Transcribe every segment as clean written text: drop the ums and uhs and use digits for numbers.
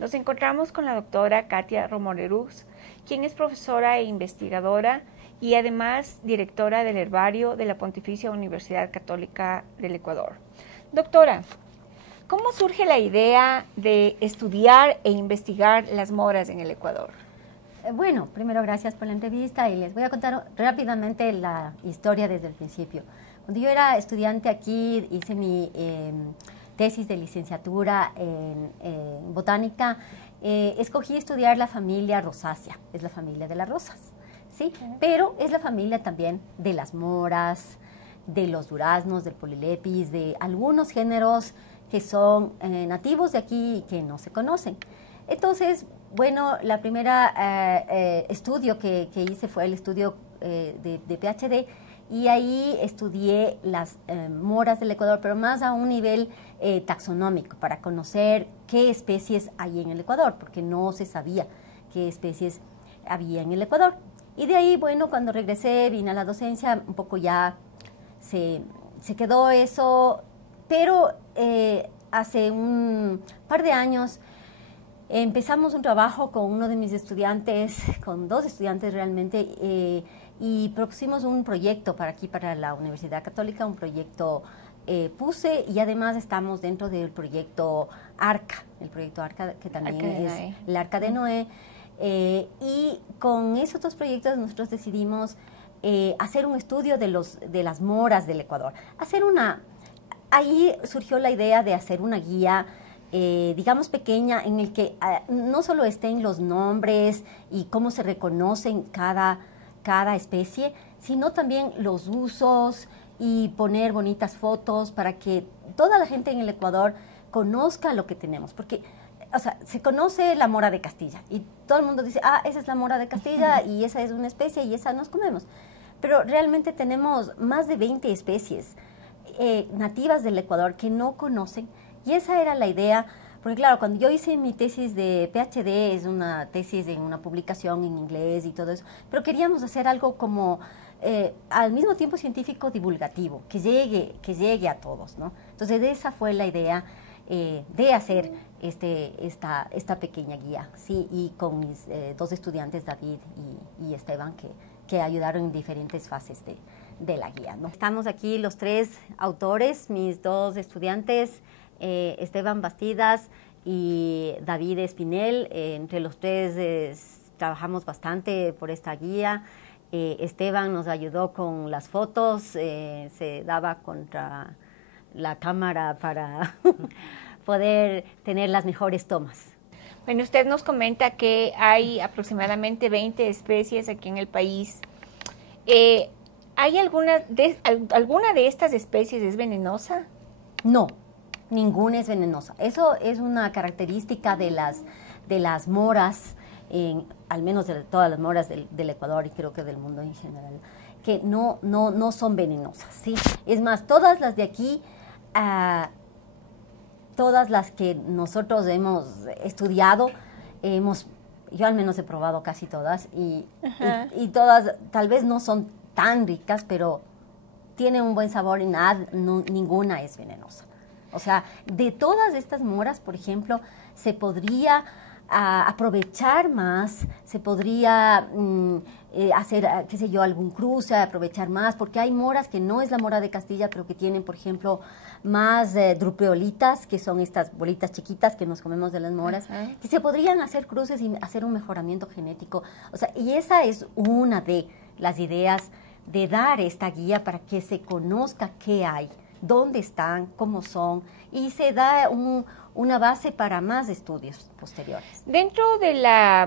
Nos encontramos con la doctora Katia Romolerux, quien es profesora e investigadora y además directora del herbario de la Pontificia Universidad Católica del Ecuador. Doctora, ¿cómo surge la idea de estudiar e investigar las moras en el Ecuador? Bueno, primero gracias por la entrevista y les voy a contar rápidamente la historia desde el principio. Cuando yo era estudiante aquí hice mi tesis de licenciatura en botánica, escogí estudiar la familia rosácea, es la familia de las rosas, ¿sí? Pero es la familia también de las moras, de los duraznos, del polilepis, de algunos géneros que son nativos de aquí y que no se conocen. Entonces, bueno, la primera estudio que hice fue el estudio de PhD y ahí estudié las moras del Ecuador, pero más a un nivel taxonómico, para conocer qué especies hay en el Ecuador, porque no se sabía qué especies había en el Ecuador. Y de ahí, bueno, cuando regresé, vine a la docencia, un poco ya se quedó eso, pero hace un par de años empezamos un trabajo con uno de mis estudiantes, con dos estudiantes realmente, y propusimos un proyecto para aquí, para la Universidad Católica, un proyecto PUSE, y además estamos dentro del proyecto ARCA, el proyecto ARCA, que también es el ARCA de Noé. Y con esos dos proyectos nosotros decidimos hacer un estudio de las moras del Ecuador. Ahí surgió la idea de hacer una guía digamos pequeña, en el que no solo estén los nombres y cómo se reconocen cada especie, sino también los usos y poner bonitas fotos para que toda la gente en el Ecuador conozca lo que tenemos, porque o sea, se conoce la mora de Castilla y todo el mundo dice, esa es la mora de Castilla y esa es una especie y esa nos comemos, pero realmente tenemos más de 20 especies nativas del Ecuador que no conocen. Y esa era la idea, porque claro, cuando yo hice mi tesis de PhD, es una tesis en una publicación en inglés y todo eso, pero queríamos hacer algo como al mismo tiempo científico divulgativo, que llegue a todos, ¿no? Entonces esa fue la idea de hacer esta pequeña guía, sí, y con mis dos estudiantes, David y Esteban, que ayudaron en diferentes fases de la guía, ¿no? Estamos aquí los tres autores, mis dos estudiantes, Esteban Bastidas y David Espinel. Entre los tres trabajamos bastante por esta guía. Esteban nos ayudó con las fotos, se daba contra la cámara para poder tener las mejores tomas. Bueno, usted nos comenta que hay aproximadamente 20 especies aquí en el país. ¿Hay alguna de estas especies es venenosa? No. Ninguna es venenosa. Eso es una característica de las moras, al menos de todas las moras del Ecuador y creo que del mundo en general, que no son venenosas, ¿sí? Es más, todas las de aquí, todas las que nosotros hemos estudiado, yo al menos he probado casi todas y todas tal vez no son tan ricas, pero tienen un buen sabor y ninguna es venenosa. O sea, de todas estas moras, por ejemplo, se podría aprovechar más, se podría hacer, qué sé yo, algún cruce, aprovechar más, porque hay moras que no es la mora de Castilla, pero que tienen, por ejemplo, más drupeolitas, que son estas bolitas chiquitas que nos comemos de las moras, que se podrían hacer cruces y hacer un mejoramiento genético. O sea, y esa es una de las ideas de dar esta guía para que se conozca qué hay, dónde están, cómo son, y se da una base para más estudios posteriores. Dentro de la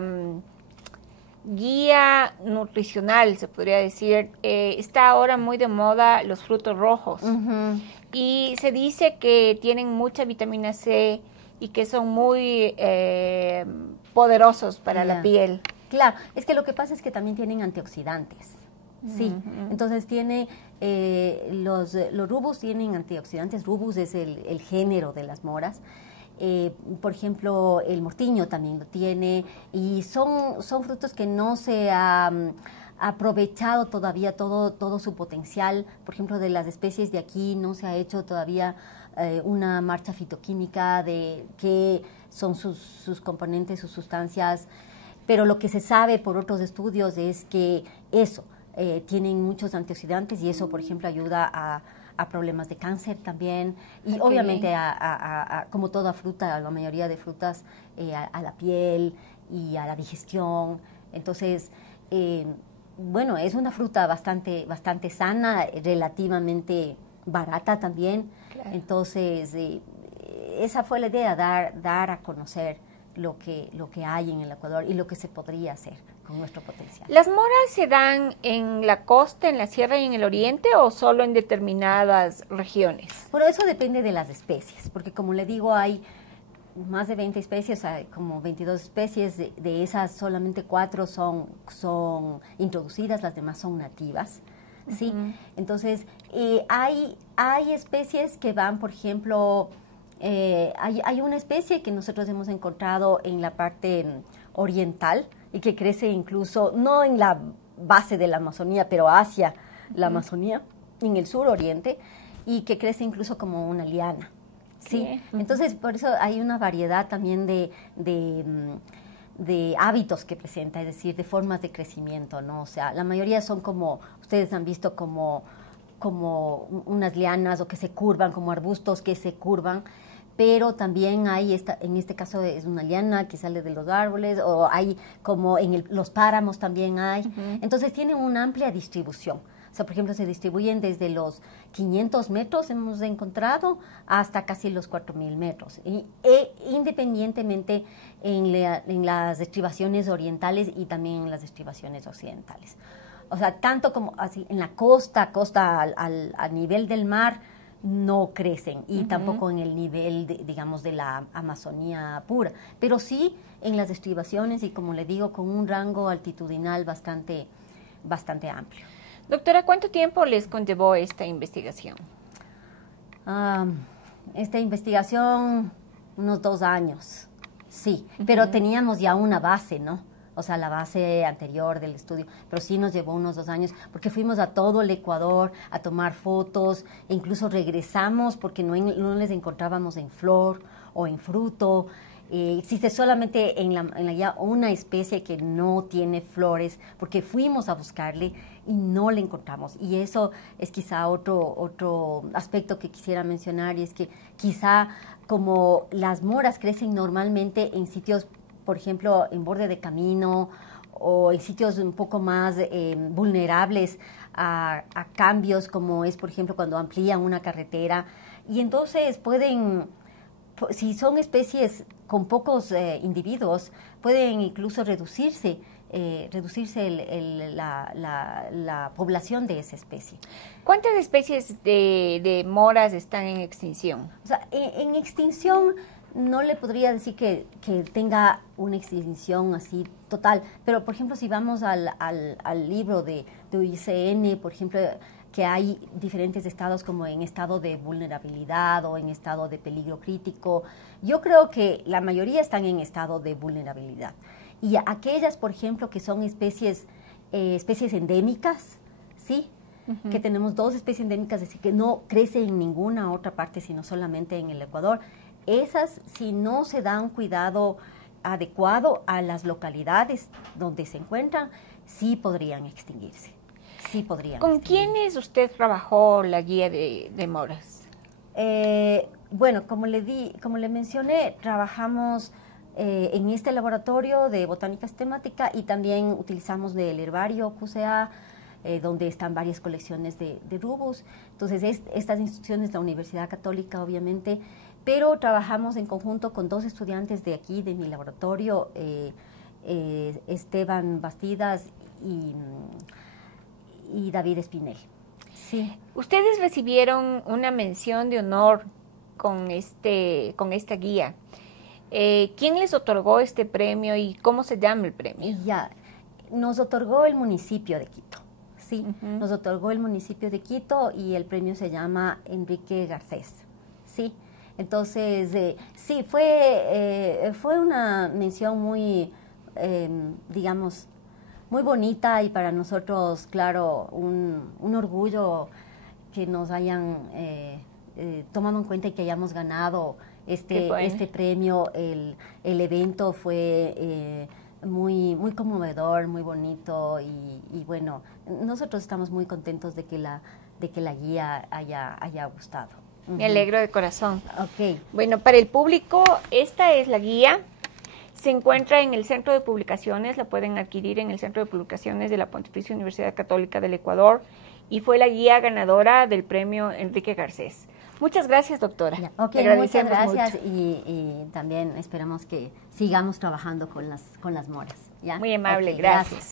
guía nutricional, se podría decir, está ahora muy de moda los frutos rojos. Y se dice que tienen mucha vitamina C y que son muy poderosos para la piel. Claro, es que lo que pasa es que también tienen antioxidantes. Sí, entonces tiene, los rubus tienen antioxidantes. Rubus es el género de las moras. Por ejemplo, el mortiño también lo tiene, y son frutos que no se ha aprovechado todavía todo su potencial. Por ejemplo, de las especies de aquí no se ha hecho todavía una marcha fitoquímica que son sus componentes, sus sustancias, pero lo que se sabe por otros estudios es que eso, tienen muchos antioxidantes y eso, por ejemplo, ayuda a problemas de cáncer también y obviamente como toda fruta, la mayoría de frutas, a la piel y a la digestión. Entonces, bueno, es una fruta bastante sana, relativamente barata también. Claro. Entonces, esa fue la idea, dar a conocer lo que hay en el Ecuador y lo que se podría hacer con nuestro potencial. ¿Las moras se dan en la costa, en la sierra y en el oriente o solo en determinadas regiones? Bueno, eso depende de las especies, porque como le digo, hay más de 20 especies, hay como 22 especies, de esas solamente 4 son introducidas, las demás son nativas, ¿sí? Entonces, hay especies que van, por ejemplo, hay una especie que nosotros hemos encontrado en la parte oriental y que crece incluso, no en la base de la Amazonía, pero hacia la Amazonía, en el sur oriente, y que crece incluso como una liana. Sí, entonces por eso hay una variedad también de hábitos que presenta, es decir, de formas de crecimiento, ¿no? O sea, la mayoría son como, ustedes han visto como unas lianas o que se curvan, como arbustos que se curvan, pero también hay, en este caso es una liana que sale de los árboles, o hay como en los páramos también hay. Entonces tienen una amplia distribución. O sea, por ejemplo, se distribuyen desde los 500 metros, hemos encontrado, hasta casi los 4.000 metros. Independientemente en las estribaciones orientales y también en las estribaciones occidentales. O sea, tanto como así en la costa a nivel del mar, no crecen y tampoco en el nivel, digamos, de la Amazonía pura. Pero sí en las estribaciones y, como le digo, con un rango altitudinal bastante amplio. Doctora, ¿cuánto tiempo les conllevó esta investigación? Esta investigación, unos 2 años, sí, pero teníamos ya una base, ¿no? O sea, la base anterior del estudio, pero sí nos llevó unos 2 años, porque fuimos a todo el Ecuador a tomar fotos, e incluso regresamos porque no les encontrábamos en flor o en fruto. Existe solamente en la guía una especie que no tiene flores, porque fuimos a buscarle y no le encontramos. Y eso es quizá otro aspecto que quisiera mencionar, y es que quizá como las moras crecen normalmente en sitios, por ejemplo, en borde de camino o en sitios un poco más vulnerables a cambios, como es, por ejemplo, cuando amplían una carretera. Y entonces si son especies con pocos individuos, pueden incluso reducirse la población de esa especie. ¿Cuántas especies de moras están en extinción? O sea, en extinción no le podría decir que tenga una extinción así total, pero por ejemplo si vamos al libro de IUCN, por ejemplo, que hay diferentes estados como en estado de vulnerabilidad o en estado de peligro crítico, yo creo que la mayoría están en estado de vulnerabilidad. Y aquellas, por ejemplo, que son especies endémicas, ¿sí? Que tenemos 2 especies endémicas, es decir, que no crecen en ninguna otra parte, sino solamente en el Ecuador. Esas, si no se da un cuidado adecuado a las localidades donde se encuentran, sí podrían extinguirse. Sí podrían. ¿Con quiénes usted trabajó la guía de moras? Bueno, como le mencioné, trabajamos en este laboratorio de botánica sistemática y también utilizamos el herbario QCA, donde están varias colecciones de rubus. Entonces, estas instituciones, la Universidad Católica, obviamente, pero trabajamos en conjunto con 2 estudiantes de aquí, de mi laboratorio, Esteban Bastidas y David Espinel. Sí. Ustedes recibieron una mención de honor con esta guía. ¿Quién les otorgó este premio y cómo se llama el premio? Ya, nos otorgó el municipio de Quito. Sí, nos otorgó el municipio de Quito y el premio se llama Enrique Garcés. Sí, entonces, sí, fue una mención muy, digamos, muy bonita y para nosotros, claro, un orgullo que nos hayan tomando en cuenta que hayamos ganado este premio, el evento fue muy conmovedor, muy bonito y bueno, nosotros estamos muy contentos de que la guía haya gustado. Me alegro de corazón. Ok. Bueno, para el público, esta es la guía. Se encuentra en el Centro de Publicaciones, la pueden adquirir en el Centro de Publicaciones de la Pontificia Universidad Católica del Ecuador y fue la guía ganadora del premio Enrique Garcés. Muchas gracias, doctora. Ok, muchas gracias y también esperamos que sigamos trabajando con las moras. ¿ya? Muy amable, Okay, gracias.